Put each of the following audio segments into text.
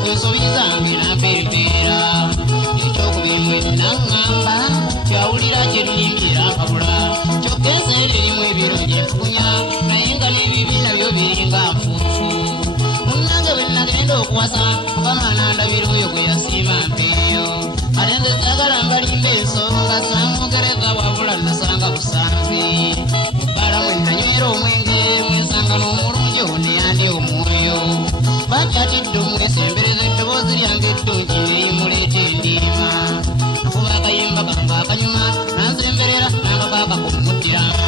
kwesobiza ng'enamperepeera ekyokubiri mwenna ŋŋamba kyawulira kye tulimbira nkabula kyokka enseera erimu ebirungi enfukunya naye nga n'ebibi nabyo biringa nfuufu munnange bwe nagenda okuwasa mukama n'andabira oyo gwe yasiima mpeeyo ate nze saagala mbalimba ensonga saamugereka wabula nasanga busanze mubbala mwe nanywera omwenge mwensanga n'omulungi oneyandi omwoyo bakyatidde omwesembereza eddoboozi lyange eddungi neyimuleeta endiima nakuba akayimba kange akanyuma nansemberera nangakaaka kumuddiramu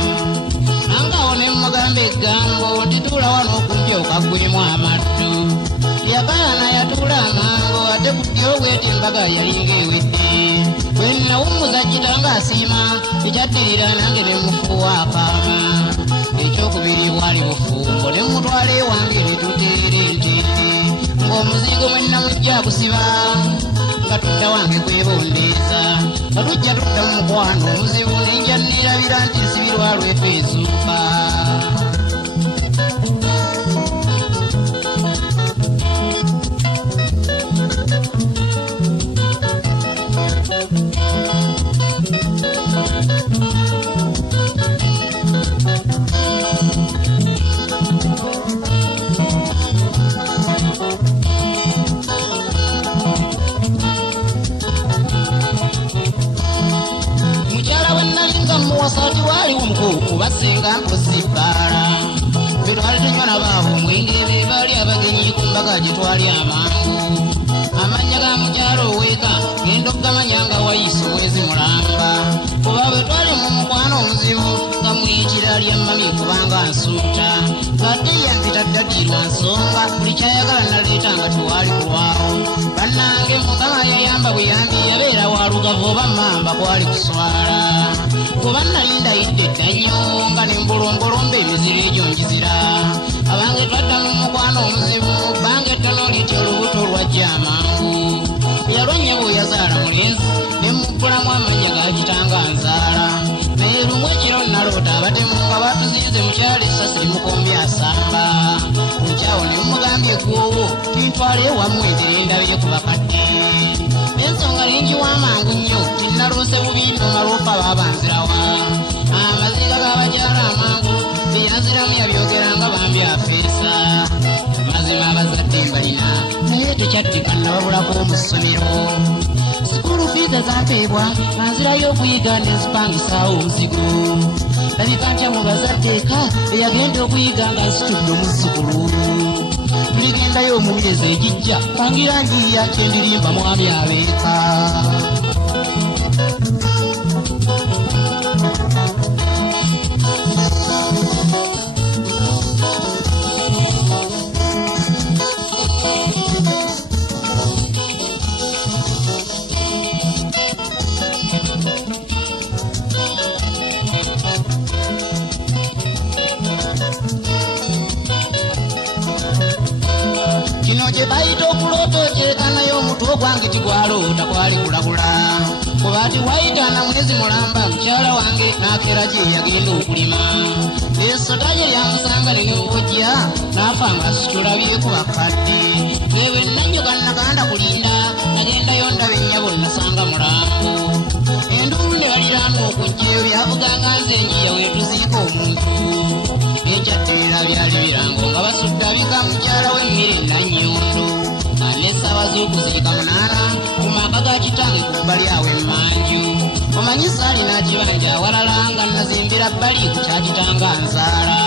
nangawo ne mmugamba eggambo ntituula wano okumpi okaggwemu amaddu yakaana yatuula amango ate kudya obwete embaga yalinga ewedde bwe nawummuza kitanga asiima ekyaddirira nange ne mufuuwa akaama ekyokubiri bwali bufumbo ne mutwala ewange ne tuteera enteete ng'omuzigo mwe namujja kusiba nga tudda wange kwebondeeza nga tujja tudda mu mukwano omuzibu nenja neerabira nti nsibirwa lwetwezuuka wasati wali omukuku basenga nkuzibbaala be twali tunywa nabaabo omwenge be baali abagenyi ku mbaga gye twali amangu amannya ga mukyalo oweeka genda okugamanya nga wayiisa omwezi mulamba kuba bwe twali mu mukwano omuzibu nga muyitira lya mami kubanga nsuuta ng'ate yampita ddaddirwa nsonga buli kyayagala naleeta nga tewali kulwawo bannange mukama yayamba buyambi yabeera walugavu oba mamba kwali kuswala kuba nali ndayidde dda nnyo nga nembolombolomba emiziro egyo njizira abange twadda mu mukwano omuzibu bbanga ettono lityo olubuto lwajja amangu yalonye bweyazaala mulenzi ne muggulamu amannya gakitanga nzaala naye lumu ekiro naloota abatemu nga batuzinze mukyala essasi limukombye asamba nkyawo ne mumugambye egwowo tintwala ewamu entere endabire ku bakadde ensonga nenjiwa amangu nnyo tinnaloose bubi nomaloopa baabanzirawa amaziga g'abakyala amangu byeyanziramu yabyogeranga bambi afeesa mazima abazadde mbalina naye tekyaddika nababulako mu ssomero sukulu fiiza zampeebwa anzirayo okuyiga nenzipangisaawo omuzigo labika ntya mu bazadde eka eyagenda okuyiga nga nsitudde omuzzukulu tuligendayo mu myezi egijja kangira njiya kyendirimba mwami abeeka kye bayita okuloota okyekanayo omutwe ogwange tigwaloota kwali kulagula kuba ti wayitaana mwezi mulamba mukyala wange n'akeera gye yagenda okulima essota lye lyamusanga nenyobojja n'afa nga situlabyeku bakadde ewe nnannyoga naganda kulinda nagendayo ndaba ennyabo nasanga mulambo enduulu ne baliraana okujja eyo byavuganga nze enjiya weetuziika omuntu ekyatteera byali birango nga basudde abika mukyala w'emmere nannyondo n'essaawa z'okuziika munaana ku maka ga kitange ku bbali awo emmanju omanyi saali n'akibanja awalala nga nazimbira bbali ku kyakitanga nzaala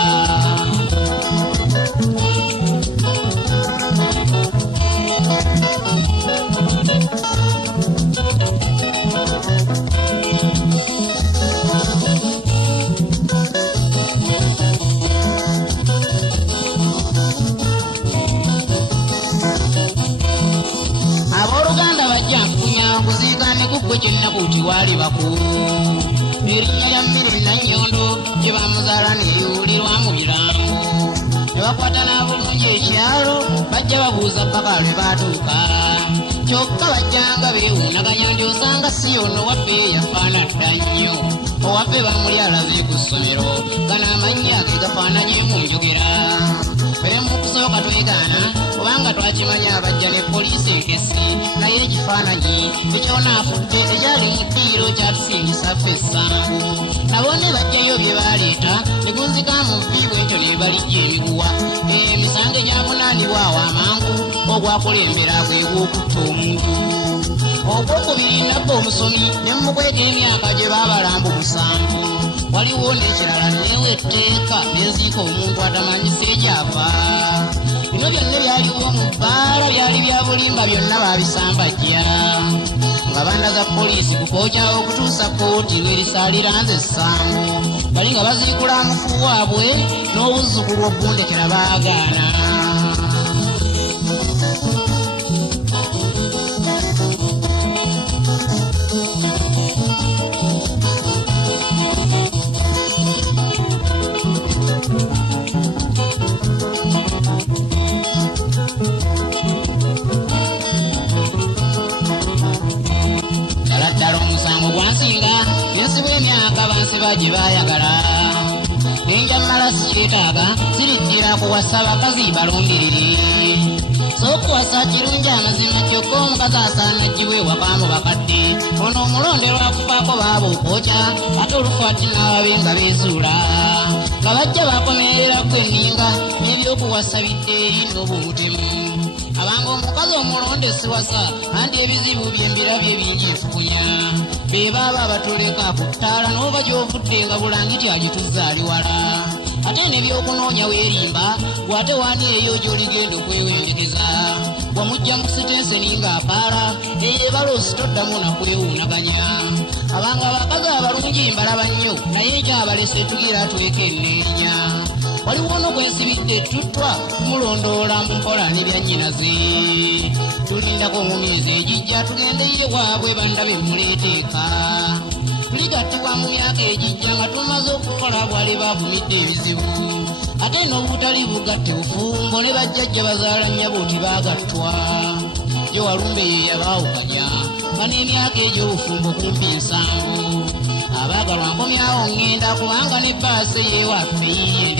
gwe kyennaku ti waali bakulu erinnya lya mmere nannyondo gye bamuzaala neeriwulirwa mu birango ne bakwata n'abulungi ekyalo bajja babuuza ppaka lwe baatuuka kyokka bajjanga beewuunaganya nti osanga si yono owaffe yafaana dda nnyo owaffe bamuli alaze ku ssomero gano amannya ge gafaananye mu njogera bere mu kusooka twegaana kubanga twakimanya abajja ne poliisi omukesi naye ekifaananyi ekyonaafudde ekyali mu ddiiro kyatusingisa ffe essango nabo ne bajjayo bye baaleeta ne gunzika mu bbiibwe ekyo ne balijja emiguwa emisango egyavunaanibwa awo amangu ogwakulembera gwe gw'okutta omuntu ogwokubiri nabba omusomi ne mmukweka emyaka gye baabalamba omusanvu waliwo n'ekirala neewe etteeka n'enziika omuntu atamanyise gy'ava bino byonna byaliwo mu bbaala byali bya bulimba byonna baabisambajja nga banda za poliisi kukookyawo okutuusa kkooti lw'erisaaliranze essango bali nga baziikula mufu waabwe n'obuzzukulu obbundekera baagaana gye baayagala enjamala sikyetaaga sirijjira kuwasa bakazi balonderere sookuwasa kirungi amazima kyokka omukazi asaana gibwe waka mu bakadde ono omulonderwa akufaako baaba okwokya ate olufaati n'ababe nga beezuula nga bajja bakomererako enninga n'ebyokuwasa biddeeri n'obumutemu abanga omukazi omulonde siwasa anti ebizibu byembirabye bingi nfukunya be baaba batuleka ku ttaala n'oba gy'ovudde nga bulangiti agituzaali wala ate n'ebyokunoonya weerimba gwate waani eyo gy'oligenda okwewendekeza wamujja mu sitenseni ng'apaala eyeebala ositoddamu nakwewuunaganya abanga abakazi abalungi mbalaba nnyo naye ekyabalese tugira tweka enneenya waliwo n'okwensibidde tuttwa kumulondoola mu mpola n'ebya nnyinaze tulindako mu myezi egijja tugendeyo waabwe bandabe muleeteeka tuligattibwa mu myaka egijja nga tumaze okukola bwali bavumidde ebizibu ate n'obutali bugatte bufumbo ne bajjajja bazaala nnyabo nti baagattwa gye walumbe ye yabaawukanya nga n'emyaka egy'obufumbo kumpi 7 abaagalwa nkomyawo ŋŋenda kubanga ne bbaasi ey'ewaffe yiye